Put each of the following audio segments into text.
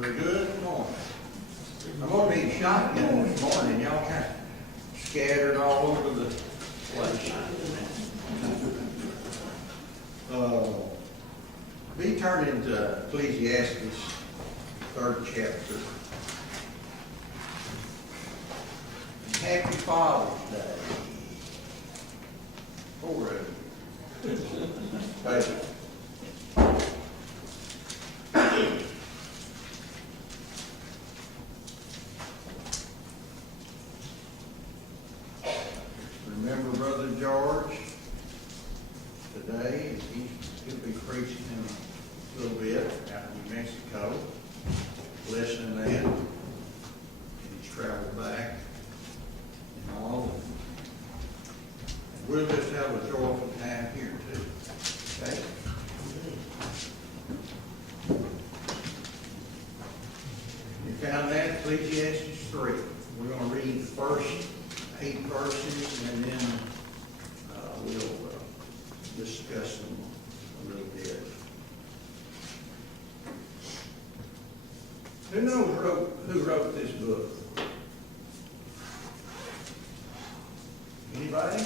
Good morning. I'm gonna be shotgun this morning. Y'all kind of scattered all over the place. Be turning to Ecclesiastes, 3rd chapter. Happy Father's Day. Four of you. Baby. Remember Brother George today? He'll be preaching in a little bit out in New Mexico, listening that. And he's traveled back and all. And we'll just have a joyful time here too. Okay? You found that Ecclesiastes 3. We're going to read the first 8 verses, and then we'll discuss them a little bit. Who knows who wrote this book? Anybody?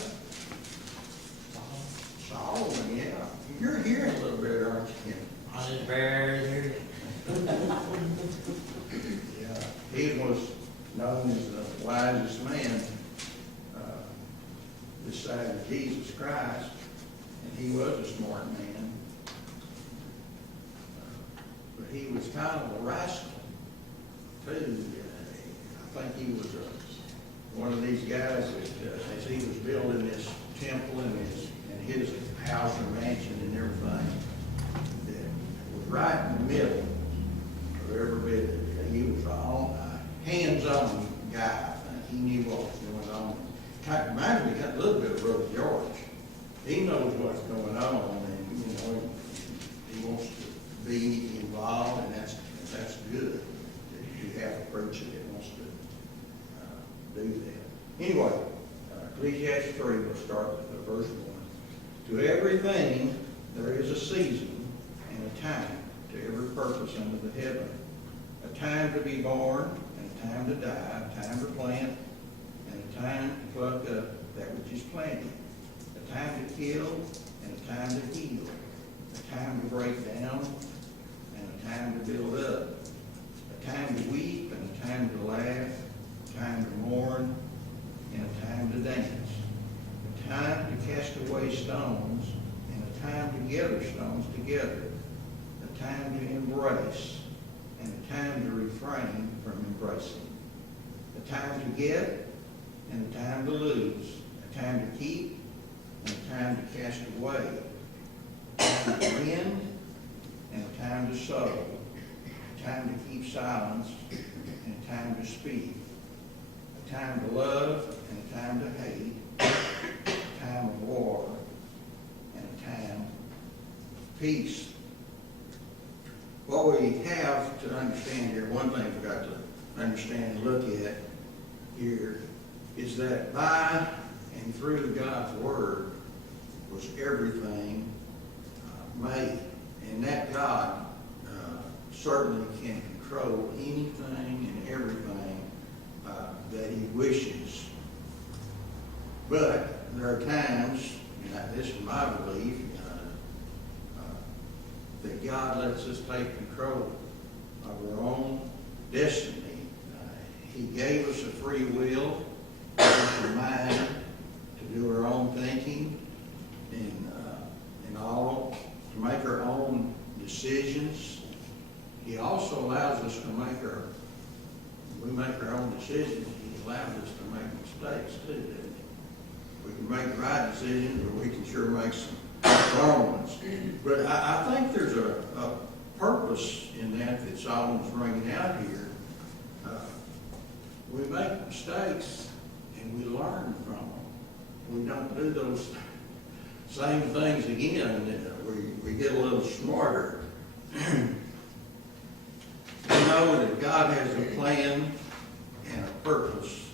Solomon, yeah. You're hearing a little bit, aren't you? I just barely heard it. Yeah. He was known as the wisest man this side of Jesus Christ, and he was a smart man, but he was kind of a rascal too. I think he was one of these guys that as he was building this temple and his house and mansion and everything, that was right in the middle of every bit of it. He was a hands-on guy. He knew what was going on. Kind of reminds me a little bit of Brother George. He knows what's going on, and he wants to be involved, and that's good. You have a preacher that wants to do that. Anyway, Ecclesiastes 3, we'll start with verse 1. To everything there is a season and a time to every purpose under the heaven. A time to be born, and a time to die, a time to plant, and a time to pluck up that which is planted, a time to kill, and a time to heal, a time to break down, and a time to build up, a time to weep, and a time to laugh, a time to mourn, and a time to dance, a time to cast away stones, and a time to gather stones together, a time to embrace, and a time to refrain from embracing, a time to get, and a time to lose, a time to keep, and a time to cast away, a time to win, and a time to sow, a time to keep silence, and a time to speak, a time to love, and a time to hate, a time of war, and a time of peace. What we have to understand here, one thing we've got to understand and look at here, is that by and through God's Word was everything made. And that God certainly can control anything and everything that He wishes. But there are times, and this is my belief, that God lets us take control of our own destiny. He gave us a free will, a mind to do our own thinking and all, to make our own decisions. He also allows us to make we make our own decisions. He allows us to make mistakes too, doesn't he? We can make the right decisions, but we can sure make some wrong ones. But I think there's a purpose in that Solomon's bringing out here. We make mistakes and we learn from them. We don't do those same things again. We get a little smarter. We know that God has a plan and a purpose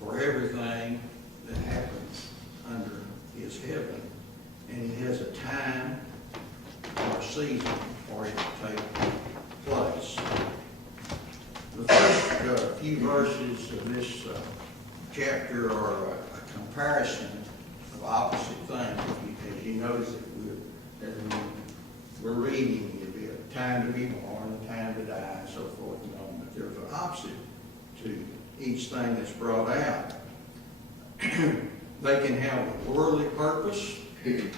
for everything that happens under His heaven. And He has a time or a season for it to take place. few verses of this chapter are a comparison of opposite things. As you notice that we're reading, it'll be a time to be born, a time to die, and so forth and on. But there's an opposite to each thing that's brought out. They can have a worldly purpose and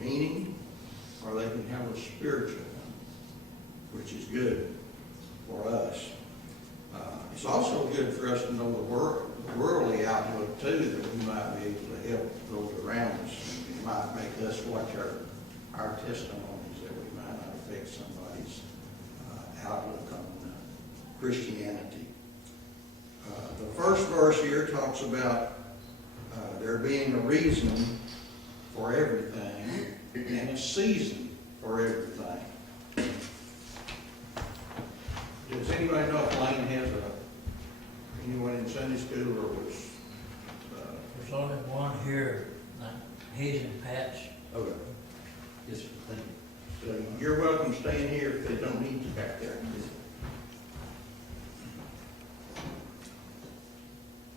meaning, or they can have a spiritual one, which is good for us. It's also good for us to know the worldly outlook too, that we might be able to help those around us. It might make us watch our testimonies, that we might not affect somebody's outlook on Christianity. The first verse here talks about there being a reason for everything and a season for everything. Does anybody know if Lane has anyone in Sunday school, or was? There's only one here, he's in Pat's. Okay. Yes, sir. Thank you. So you're welcome staying here if they don't need you back there.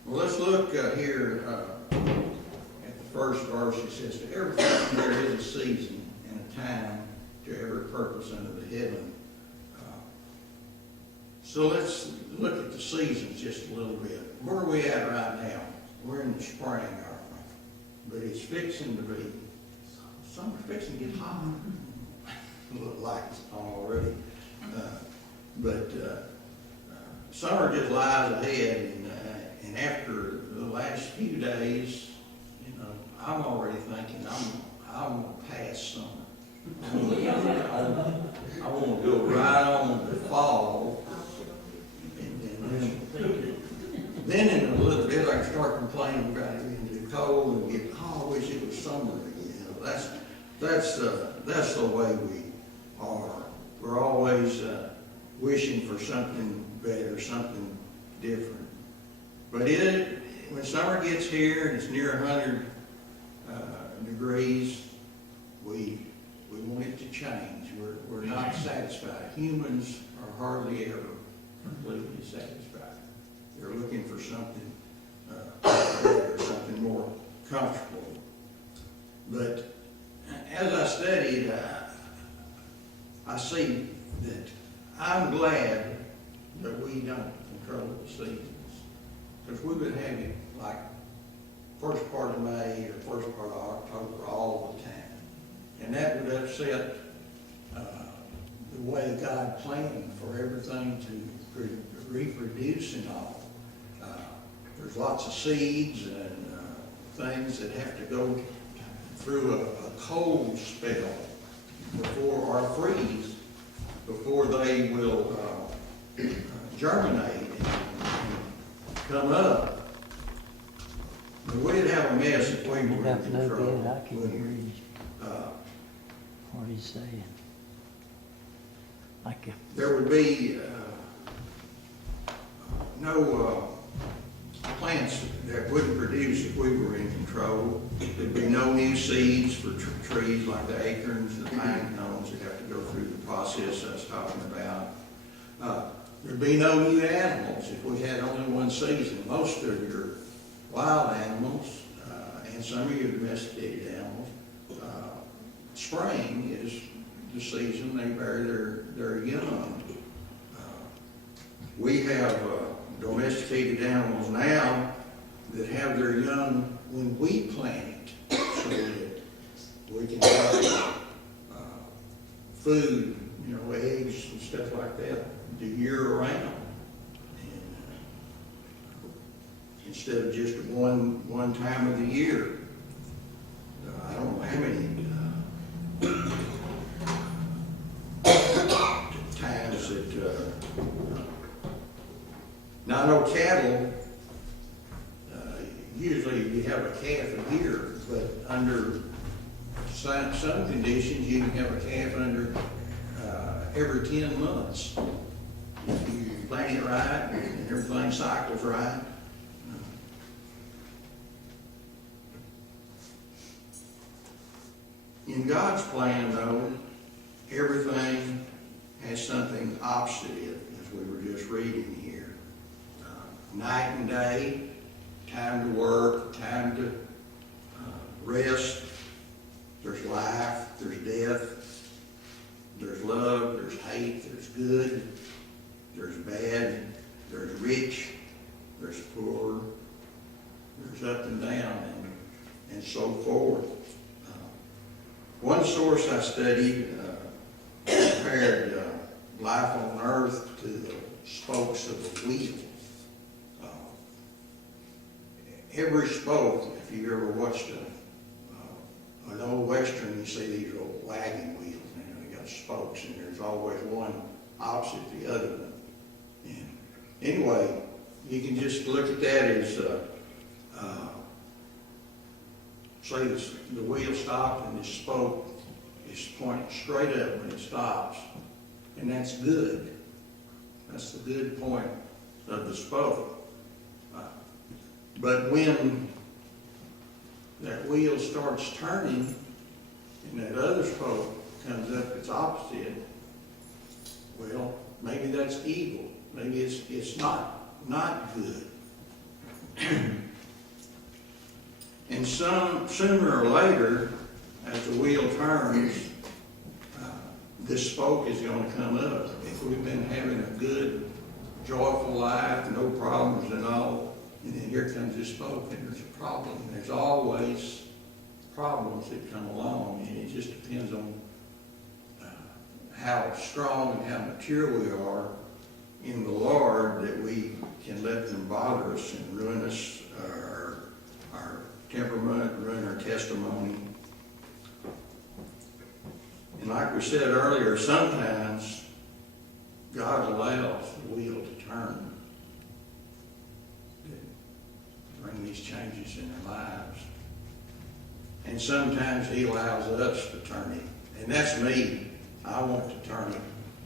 Well, let's look here at the first verse. It says, to everything there is a season and a time to every purpose under the heaven. So let's look at the seasons just a little bit. Where are we at right now? We're in the spring, aren't we? But it's fixing to be, summer's fixing to get hot. Look like it's already. But summer just lies ahead, and after the last few days, you know, I'm already thinking I'm gonna pass summer. I want to go right on to fall, and then in a little bit I can start complaining about it being too cold and get, oh, I wish it was summer again. You know, that's the way we are. We're always wishing for something better, something different. But when summer gets here and it's near 100 degrees, we want it to change. We're not satisfied. Humans are hardly ever completely satisfied. They're looking for something better, something more comfortable. But as I studied, I see that I'm glad that we don't control the seasons. Because we've been having like first part of May or first part of October all the time. And that would upset the way God planned for everything to reproduce and all. There's lots of seeds and things that have to go through a cold spell or freeze before they will germinate and come up. But we'd have a mess if we were in control. I can hear what he's saying. There would be no plants that wouldn't produce if we were in control. There'd be no new seeds for trees like the acorns, the pine cones that have to go through the process I was talking about. There'd be no new animals if we had only one season. Most of your wild animals and some of your domesticated animals, spring is the season they bear their young. We have domesticated animals now that have their young when we plant it, so that we can have food, you know, eggs and stuff like that, the year round. And instead of just one time of the year. I don't know how many times that now I know cattle, usually you have a calf a year, but under some conditions you can have a calf under every 10 months. If you plan it right and everything cycles right. In God's plan, though, everything has something opposite it as we were just reading here. Night and day, time to work, time to rest. There's life, there's death, there's love, there's hate, there's good, there's bad, there's rich, there's poor, there's up and down, and so forth. One source I studied compared life on earth to the spokes of a wheel. Every spoke, if you ever watched an old Western, you see these old wagon wheels, and they got spokes, and there's always one opposite the other one. And anyway, you can just look at that as, say the wheel stopped and this spoke is pointing straight up when it stops, and that's good. That's the good point of the spoke. But when that wheel starts turning and that other spoke comes up its opposite, well, maybe that's evil. Maybe it's not good. And sooner or later, as the wheel turns, this spoke is going to come up. If we've been having a good, joyful life, no problems at all, and then here comes this spoke and there's a problem. There's always problems that come along, and it just depends on how strong and how mature we are in the Lord that we can let them bother us and ruin us, our temperament, ruin our testimony. And like we said earlier, sometimes God allows the wheel to turn, to bring these changes in our lives. And sometimes He allows us to turn it. And that's me. I want to turn it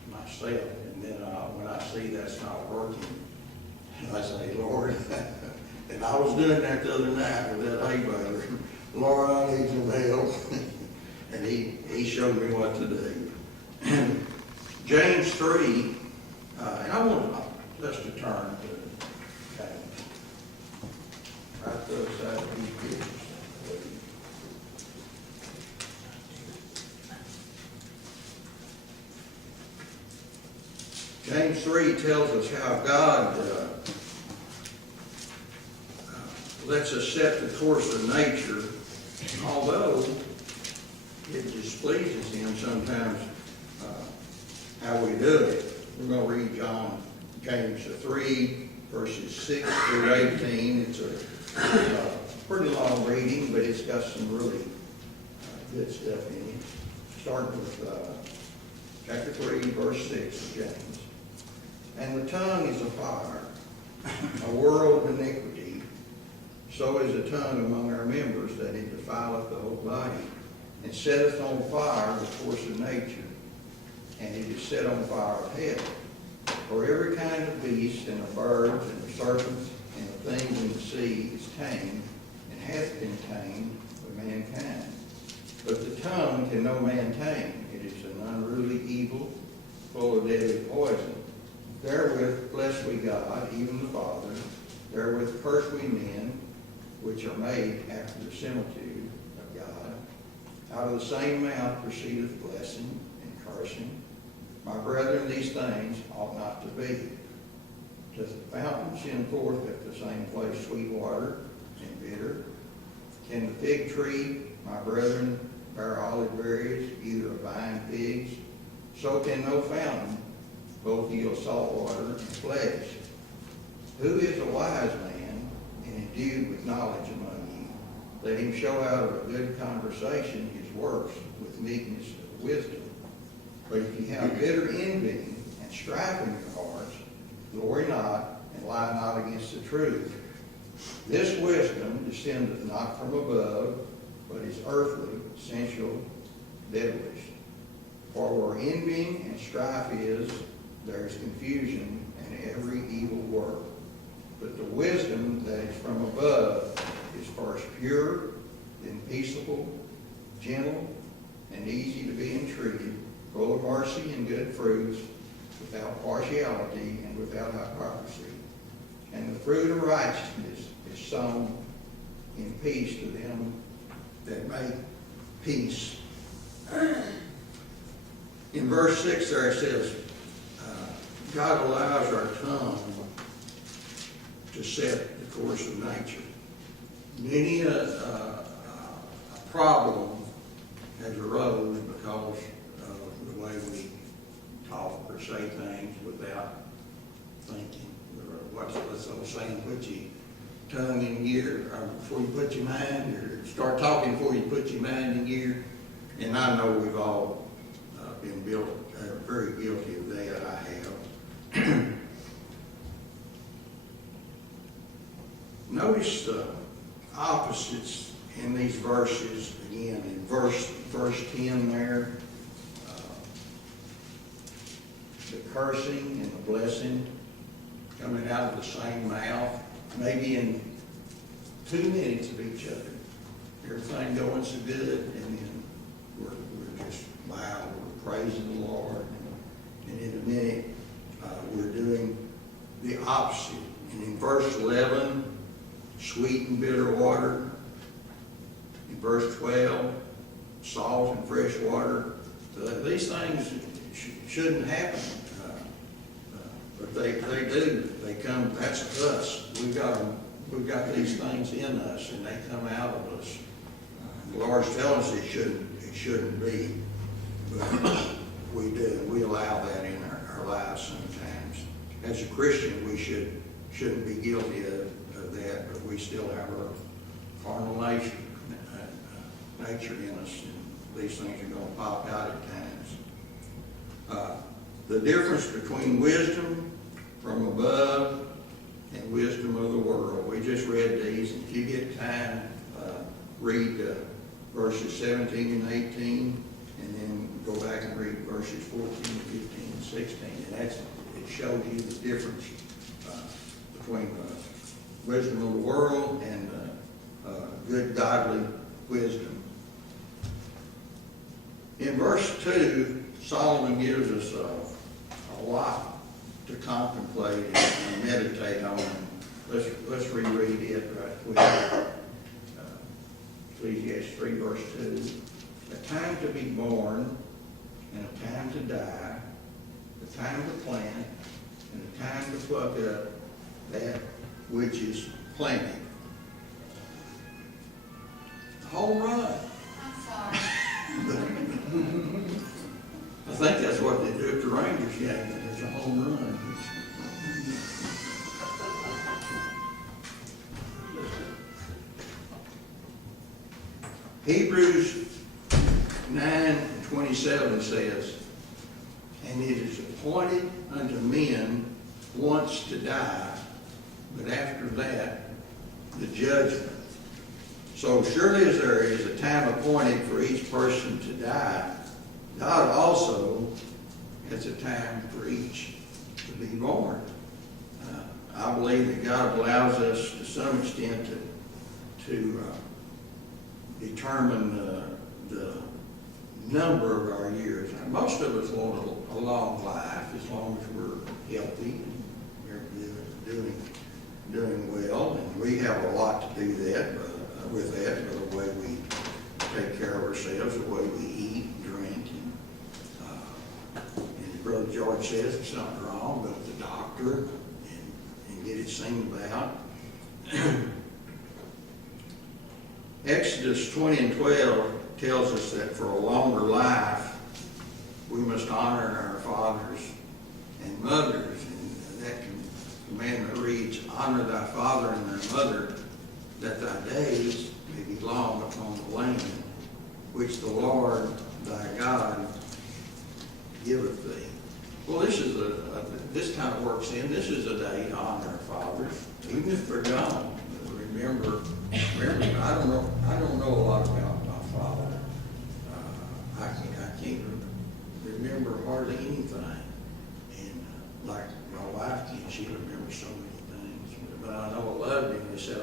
myself. And then when I see that's not working, I say, Lord, and I was doing that the other night with that hay baler. Lord, I need some help. And he showed me what to do. James 3, and I want us to turn to James. Right to the side of these pictures. James 3 tells us how God lets us set the course of nature, although it displeases Him sometimes how we do it. We're going to read James 3, verses 6 through 18. It's a pretty long reading, but it's got some really good stuff in it. Starting with chapter 3, verse 6 of James. And the tongue is a fire, a world of iniquity. So is the tongue among our members, that it defileth the whole body, and setteth on fire the course of nature, and it is set on fire of hell. For every kind of beast, and of birds, and of serpents, and of things in the sea is tamed, and hath been tamed by mankind. But the tongue can no man tame. It is an unruly evil, full of deadly poison. Therewith bless we God, even the Father. Therewith curse we men, which are made after the similitude of God. Out of the same mouth proceedeth blessing and cursing. My brethren, these things ought not to be. Does the fountain send forth at the same place sweet water and bitter? Can the fig tree, my brethren, bear olive berries, either of vine figs? So can no fountain both yield salt water and flesh. Who is a wise man and endued with knowledge among you? Let him show out of a good conversation his works with meekness of wisdom. But if you have bitter envy and strife in your hearts, glory not and lie not against the truth. This wisdom descendeth not from above, but is earthly, sensual, devilish. For where envying and strife is, there is confusion and every evil work. But the wisdom that is from above is first pure, then peaceable, gentle, and easy to be entreated, full of mercy and good fruits, without partiality and without hypocrisy. And the fruit of righteousness is sown in peace to them that make peace. In verse 6 there it says, God allows our tongue to set the course of nature. Many a problem has arose because of the way we talk or say things without thinking. What's the old saying, put your tongue in gear before you put your mind, or start talking before you put your mind in gear. And I know we've all been very guilty of that. I have. Notice the opposites in these verses again. In verse 10 there, the cursing and the blessing coming out of the same mouth, maybe in 2 minutes of each other. Everything going so good, and then we're just loud, we're praising the Lord, and in a minute we're doing the opposite. And in verse 11, sweet and bitter water. In verse 12, salt and fresh water. These things shouldn't happen, but they do. They come. That's us. We've got these things in us, and they come out of us. The Lord's telling us it shouldn't be, but we do. We allow that in our lives sometimes. As a Christian, we shouldn't be guilty of that, but we still have our carnal nature in us, and these things are going to pop out at times. The difference between wisdom from above and wisdom of the world. We just read these, and if you get time, read verses 17 and 18, and then go back and read verses 14, 15, and 16. And it shows you the difference between wisdom of the world and good, godly wisdom. In verse 2, Solomon gives us a lot to contemplate and meditate on. Let's reread it right quick. Ecclesiastes 3, verse 2. A time to be born and a time to die, a time to plant and a time to pluck up that which is planted. Home run. I'm sorry. I think that's what they do at the Rangers game. There's a home run. Hebrews 9:27 says, and it is appointed unto men once to die, but after that, the judgment. So surely as there is a time appointed for each person to die, God also has a time for each to be born. I believe that God allows us to some extent to determine the number of our years. Now, most of us want a long life as long as we're healthy and we're doing well, and we have a lot to do that with that, by the way we take care of ourselves, the way we eat and drink, and as Brother George says, if something's wrong, go to the doctor and get it seen about. Exodus 20 and 12 tells us that for a longer life, we must honor our fathers and mothers. And that commandment reads, honor thy father and thy mother, that thy days may be long upon the land, which the Lord thy God giveth thee. Well, this is this kind of works in. This is a day to honor our fathers, even if they're gone. Remember, I don't know a lot about my father. I can't remember hardly anything. And like my wife can, she remembers so many things. But I know I loved him. They said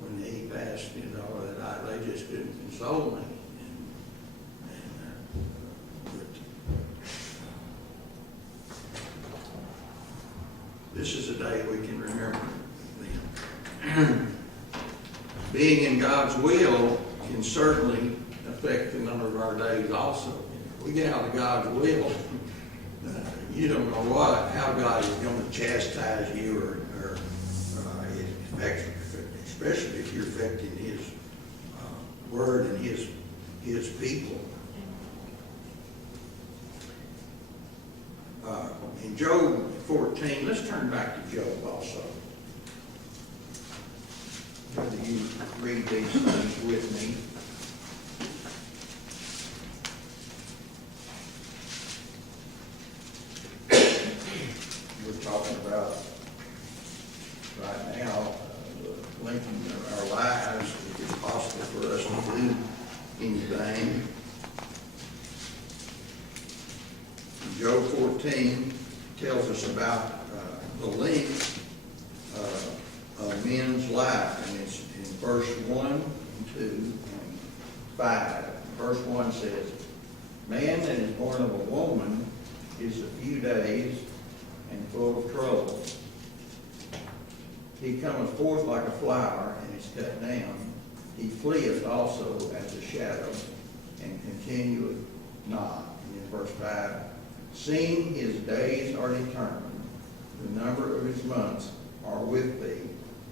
when he passed, that they just couldn't console me. this is a day we can remember them. Being in God's will can certainly affect the number of our days also. If we get out of God's will, you don't know how God is going to chastise you, or especially if you're affecting His word and His people. In Job 14, let's turn back to Job also. Whether you read these things with me. We're talking about right now the lengthening of our lives, if it's possible for us to do anything. Job 14 tells us about the length of men's life, and it's in verse 1 and 2 and 5. Verse 1 says, "Man that is born of a woman is a few days and full of trouble. He cometh forth like a flower and is cut down. He fleeth also as a shadow and continueth not." And in verse 5, "Seeing his days are determined, the number of his months are with thee.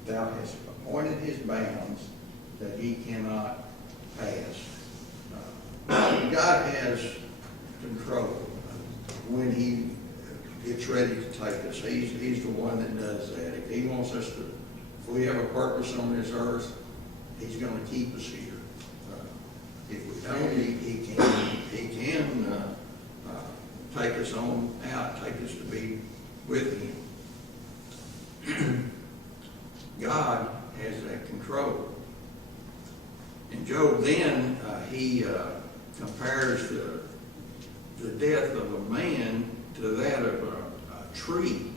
Thou hast appointed his bounds that he cannot pass." God has control when He gets ready to take us. He's the one that does that. If He wants us to, if we have a purpose on this earth, He's going to keep us here. If we don't, He can take us on out, take us to be with Him. God has that control. And Job then, he compares the death of a man to that of a tree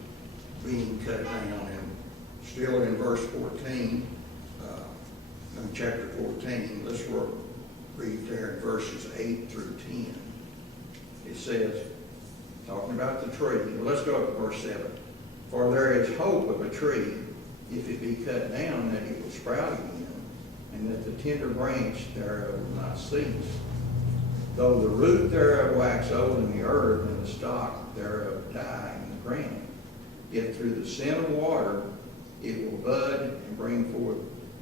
being cut down. And still in verse 14, in chapter 14, let's read there in verses 8 through 10. It says, talking about the tree, well, let's go up to verse 7. "For there is hope of a tree, if it be cut down, that it will sprout again, and that the tender branch thereof will not cease. Though the root thereof wax old in the earth, and the stock thereof die in the ground, yet through the scent of water it will bud and bring forth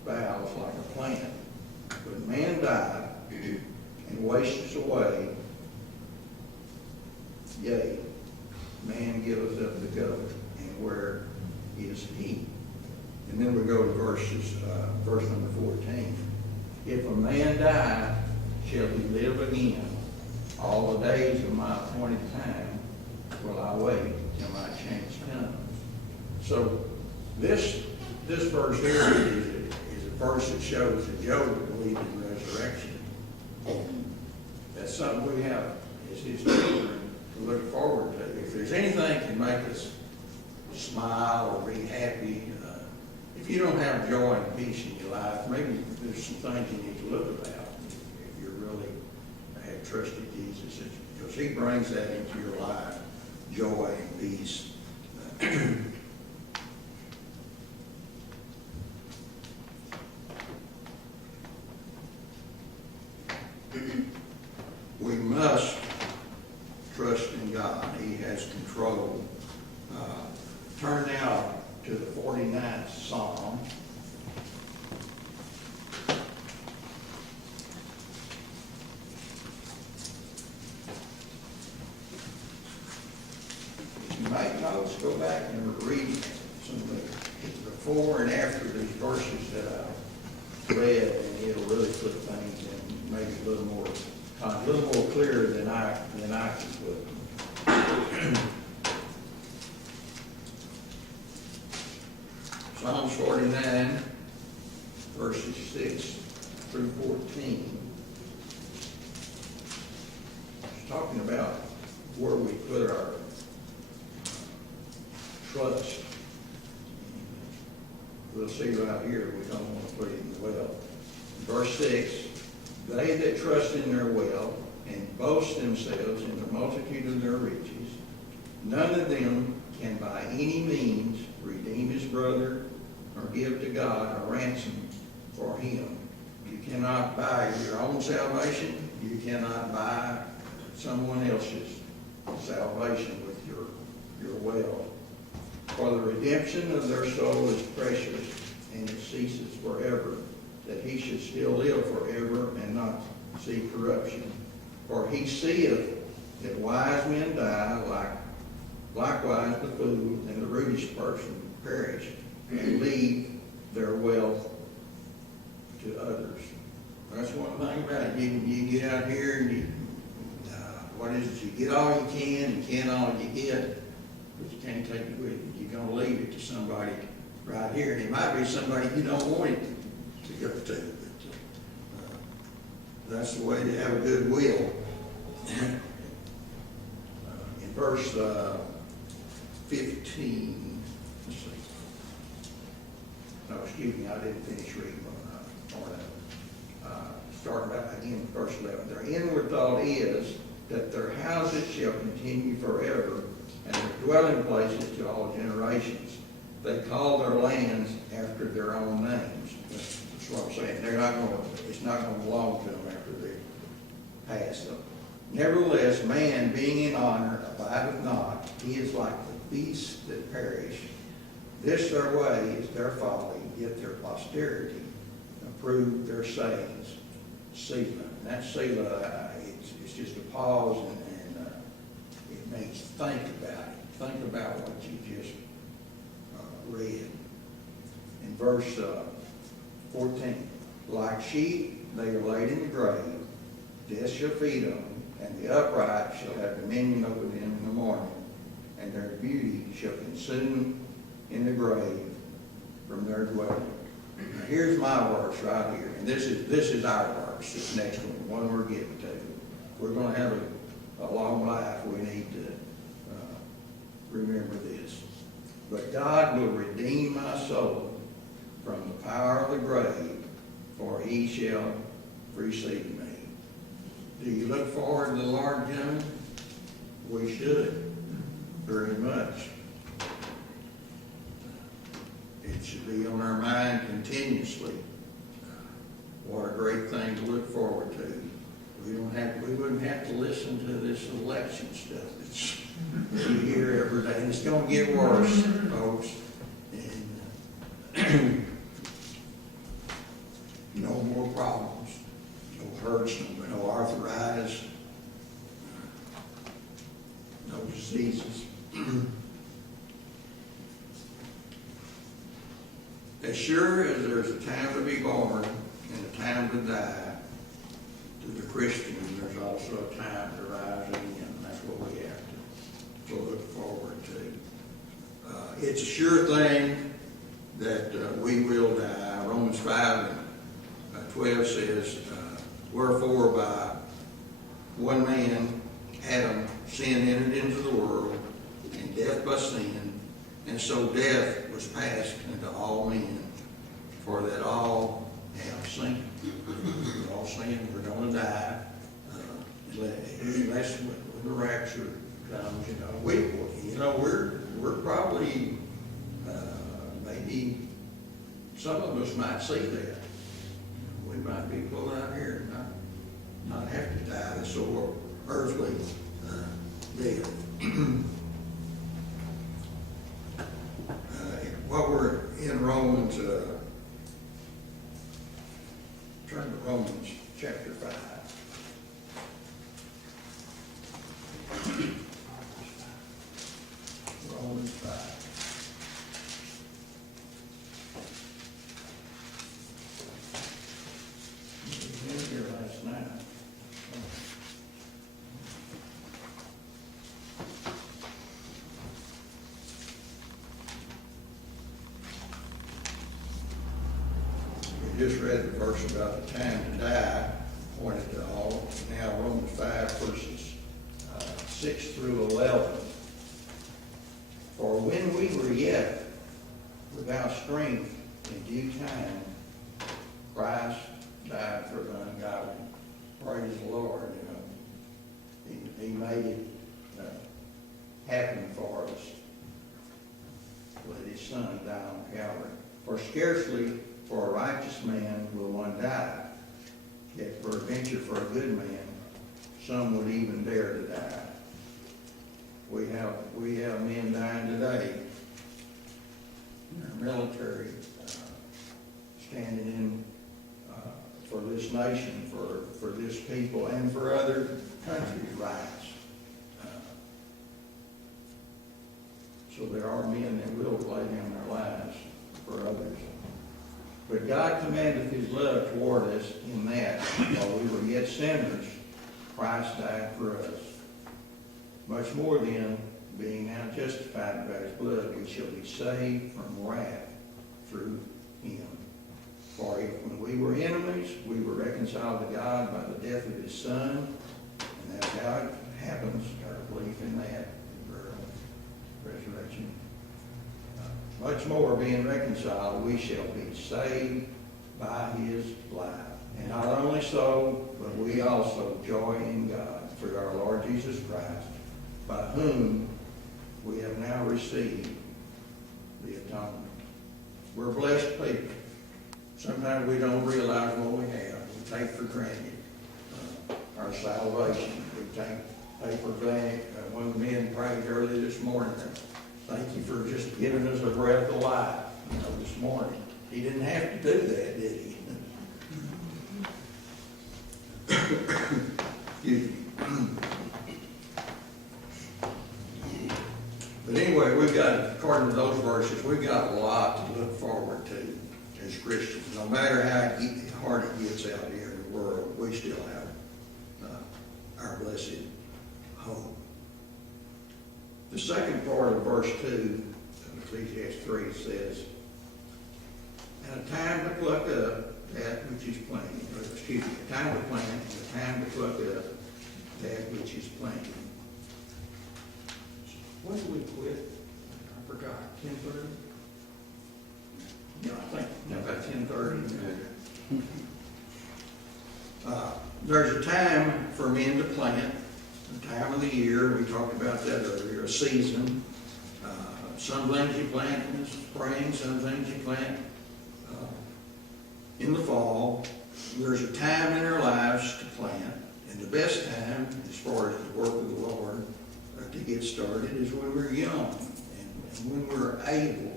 boughs like a plant. But man died and wastes away, yea, man giveth up the ghost, and where is he?" And then we go to verse number 14. "If a man die, shall he live again? All the days of my appointed time will I wait till my chance comes." So this verse here is a verse that shows that Job believed in resurrection. That's something we have as his children to look forward to. If there's anything that can make us smile or be happy, if you don't have joy and peace in your life, maybe there's some things you need to look about if you really have trusted Jesus, because He brings that into your life, joy and peace. We must trust in God. He has control. Turn now to the 49th Psalm. If you make notes, go back and read some of the before and after these verses that I read, and it'll really put things in maybe a little more clear than I can put. Psalms 49, verses 6 through 14. It's talking about where we put our trust. We'll see right here, we don't want to put it in the well. Verse 6, "They that trust in their wealth and boast themselves in the multitude of their riches, none of them can by any means redeem his brother or give to God a ransom for him. You cannot buy your own salvation. You cannot buy someone else's salvation with your wealth. For the redemption of their soul is precious, and it ceases forever, that he should still live forever and not see corruption. For he seeth that wise men die, likewise the fool and the rudish person perish, and leave their wealth to others. That's one thing about it. You get out here and you get all you can all you get, but you can't take it with you. You're going to leave it to somebody right here, and it might be somebody you don't want it to go to, but that's the way to have a good will. In verse 15, let's see. No, excuse me, I didn't finish reading on that. Starting back again, verse 11. Their inward thought is that their houses shall continue forever, and their dwelling places to all generations. They call their lands after their own names. That's what I'm saying. It's not going to belong to them after they pass them. Nevertheless, man being in honor abideth not. He is like the beasts that perish. This their way is their folly, yet their posterity approve their sayings. Selah. And that Selah, it's just a pause, and it makes you think about it. Think about what you just read. In verse 14, like sheep they are laid in the grave, death shall feed them, and the upright shall have dominion over them in the morning, and their beauty shall consume in the grave from their dwelling. Now here's my verse right here, and this is our verse, this next one we're getting to. We're going to have a long life. We need to remember this. But God will redeem my soul from the power of the grave, for he shall receive me. Do you look forward to the Lord coming? We should, very much. It should be on our mind continuously. What a great thing to look forward to. We wouldn't have to listen to this election stuff that you hear every day. And it's going to get worse, folks. And no more problems. No hurts, no arthritis, no diseases. As sure as there's a time to be born and a time to die, to the Christian, there's also a time to rise again. That's what we have to look forward to. It's a sure thing that we will die. Romans 5:12 says, wherefore by one man, Adam, sin entered into the world, and death by sin, and so death was passed unto all men, for that all have sinned. We all sinned, we're going to die, unless when the rapture comes. We're probably, maybe some of us might see that. We might be pulled out here and not have to die this sort of earthly death. While we're in Romans, turn to Romans chapter 5. Romans 5. We were here last night. We just read the verse about the time to die, pointed to all. Now Romans 5 verses 6 through 11. For when we were yet without strength, in due time, Christ died for the ungodly. Praise the Lord. He made it happen for us. Let his Son die on Calvary. For scarcely for a righteous man will one die, yet peradventure for a good man, some would even dare to die. We have men dying today in our military, standing in for this nation, for this people, and for other countries' rights. So there are men that will lay down their lives for others. But God commanded His love toward us in that, while we were yet sinners, Christ died for us. Much more then, being now justified by His blood, we shall be saved from wrath through Him. For if when we were enemies, we were reconciled to God by the death of His Son, and that's how it happens, our belief in that, resurrection. Much more, being reconciled, we shall be saved by His life. And not only so, but we also joy in God through our Lord Jesus Christ, by whom we have now received the atonement. We're blessed people. Sometimes we don't realize what we have. We take for granted our salvation. We take for granted. One of the men prayed early this morning, thank you for just giving us a breath of life, this morning. He didn't have to do that, did he? Excuse me. But anyway, we've got, according to those verses, we've got a lot to look forward to as Christians. No matter how hard it gets out here in the world, we still have our blessed hope. The second part of verse 2 of Ecclesiastes 3 says, "And a time to pluck up that which is planted," a time to plant and a time to pluck up that which is planted. When do we quit? I forgot. 10:30? Yeah, I think about 10:30. There's a time for men to plant, the time of the year. We talked about that earlier, a season. Some things you plant in the spring, some things you plant in the fall. There's a time in our lives to plant, and the best time, as far as the work of the Lord, to get started is when we're young and when we're able.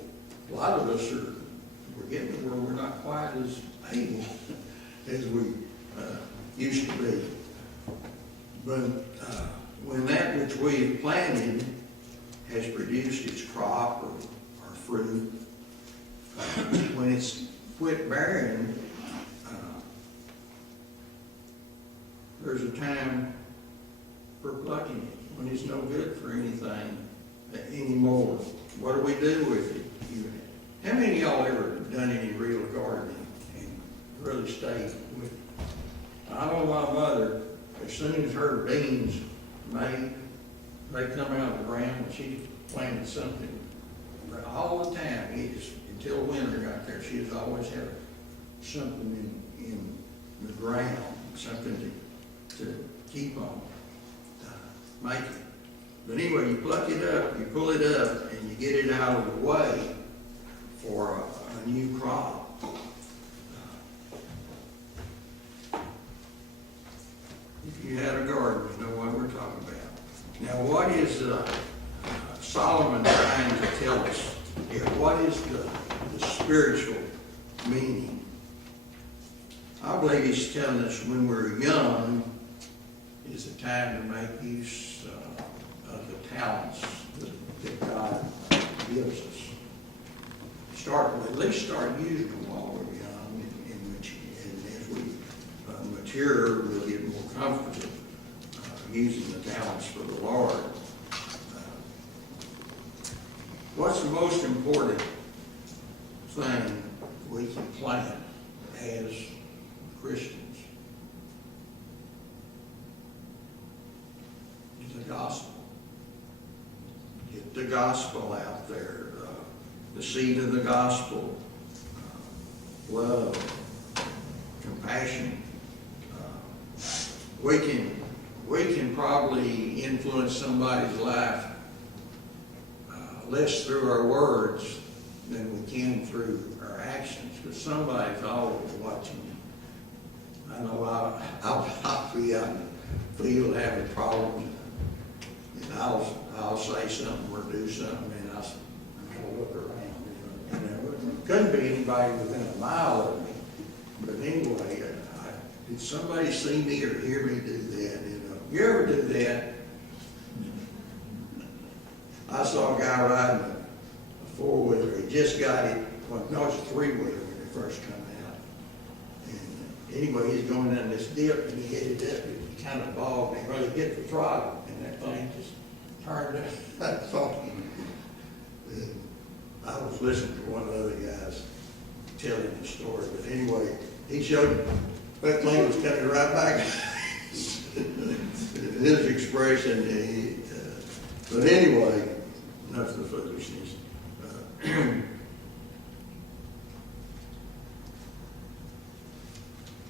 A lot of us we're getting to where we're not quite as able as we used to be. But when that which we have planted has produced its crop or fruit, when it's quit bearing, there's a time for plucking it, when it's no good for anything anymore. What do we do with it? How many of y'all ever done any real gardening and really stayed with it? I know my mother, as soon as her beans they come out of the ground, and she planted something all the time. Until winter got there, she has always had something in the ground, something to keep on making. But anyway, you pluck it up, you pull it up, and you get it out of the way for a new crop. If you had a garden, you know what we're talking about. Now, what is Solomon trying to tell us here? What is the spiritual meaning? I believe he's telling us when we're young is the time to make use of the talents that God gives us. At least start using them while we're young, and as we mature, we'll get more comfortable using the talents for the Lord. What's the most important thing we can plant as Christians? Is the gospel. Get the gospel out there. The seed of the gospel. Love. Compassion. We can probably influence somebody's life less through our words than we can through our actions, because somebody's always watching you. I know I'll be out in the field having problems, and I'll say something or do something, and I'll look around. And there couldn't be anybody within a mile of me, but anyway, did somebody see me or hear me do that? You ever do that? I saw a guy riding a four-wheeler. He just got it. Well, no, it's a three-wheeler when it first come out. And anyway, he's going down this dip, and he hit it up, and he kind of bogged, and he really hit the throttle, and that thing just turned up. I thought, I was listening to one of the other guys telling the story, but anyway, he showed me that thing was coming right back. His expression, but anyway, enough of the foolishness.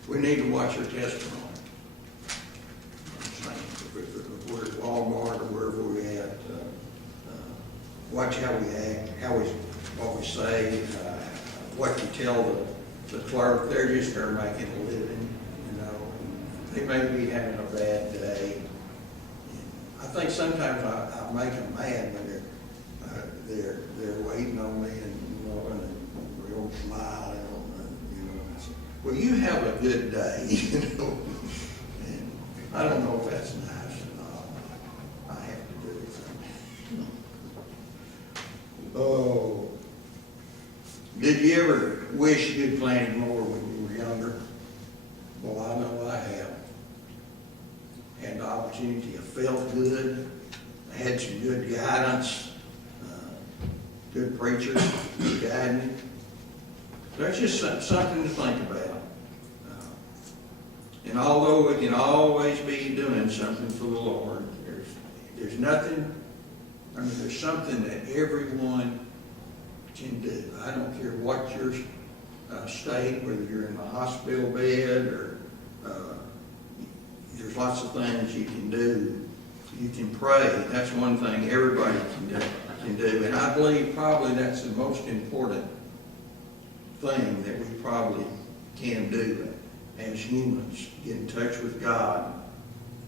We need to watch our testimony. If we're at Walmart or wherever we're at, watch how we act, what we say, what you tell the clerk. They're just there making a living, you know. They may be having a bad day. I think sometimes I make them mad when they're waiting on me and, you know, and real smiling on, you know. I say, well, you have a good day, you know. And I don't know if that's nice or not. I have to do it. Oh, did you ever wish you'd planted more when you were younger? Well, I know I have. Had the opportunity, I felt good, I had some good guidance, good preachers guiding me. There's just something to think about. And although we can always be doing something for the Lord, there's nothing, I mean, there's something that everyone can do. I don't care what your state, whether you're in the hospital bed or there's lots of things you can do. You can pray. That's one thing everybody can do. And I believe probably that's the most important thing that we probably can do as humans. Get in touch with God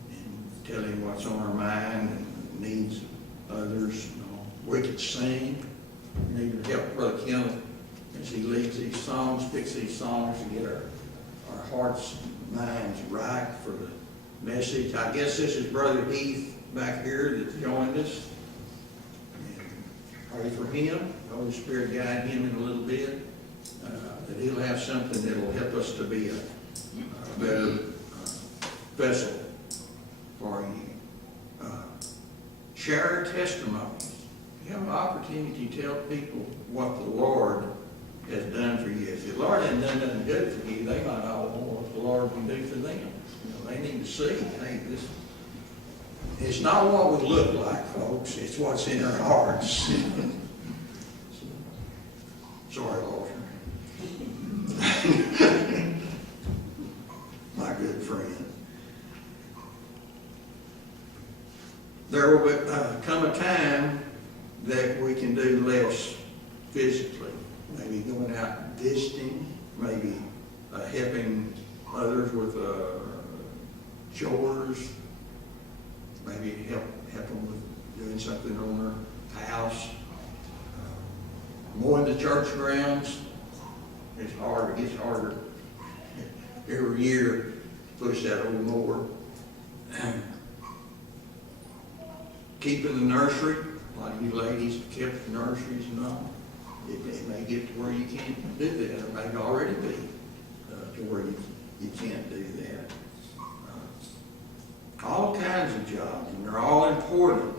and tell Him what's on our mind and needs of others. You know, we could sing. We need to help Brother Kenneth as he leads these songs, picks these songs to get our hearts and minds right for the message. I guess this is Brother Heath back here that's joined us. And pray for him. The Holy Spirit guide him in a little bit. That he'll have something that will help us to be a better vessel for you. Share our testimonies. You have an opportunity to tell people what the Lord has done for you. If the Lord hasn't done nothing good for you, they might not know what the Lord can do for them. You know, they need to see, hey, this. It's not what we look like, folks. It's what's in our hearts. Sorry, Lord. My good friend. There will come a time that we can do less physically. Maybe going out and visiting, maybe helping others with chores, maybe help them with doing something on their house. Mowing the church grounds. It's hard. It gets harder every year to push that old mower. Keeping the nursery. A lot of you ladies have kept the nurseries and all. It may get to where you can't do that, or may already be to where you can't do that. All kinds of jobs, and they're all important.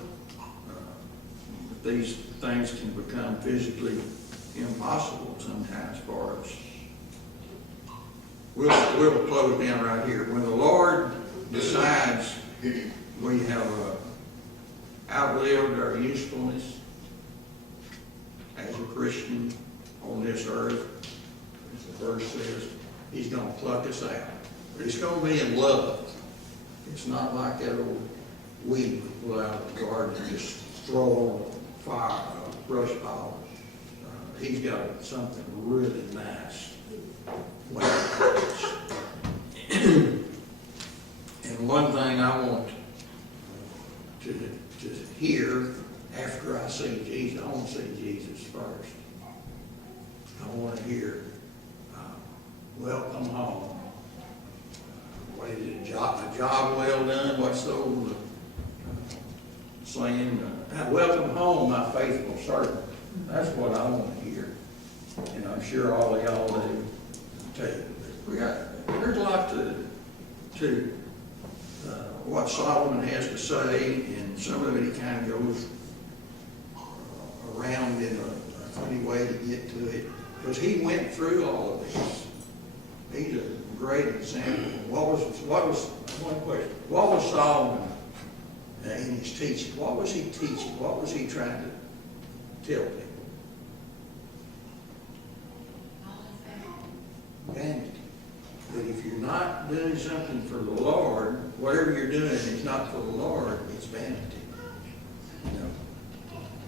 But these things can become physically impossible sometimes for us. We'll close down right here. When the Lord decides we have outlived our usefulness as a Christian on this earth, as the verse says, He's going to pluck us out. But it's going to be in love. It's not like that old weed we pull out of the garden and just throw on fire, brush pile. he's got something really nice. And one thing I want to hear after I see Jesus, I want to see Jesus first. I want to hear, welcome home. What is it, a job well done? What's the old saying? Welcome home, my faithful servant. That's what I want to hear. And I'm sure all of y'all do too. There's a lot to what Solomon has to say, and some of it he kind of goes around in a funny way to get to it, because he went through all of this. He's a great example. What was Solomon in his teaching? What was he teaching? What was he trying to tell people? Vanity. That if you're not doing something for the Lord, whatever you're doing is not for the Lord, it's vanity. You know?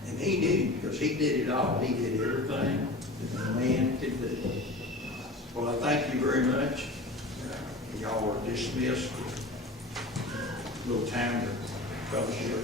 And he knew, because he did it all. He did everything that a man could do. Well, I thank you very much. Y'all are dismissed. A little time to fellowship.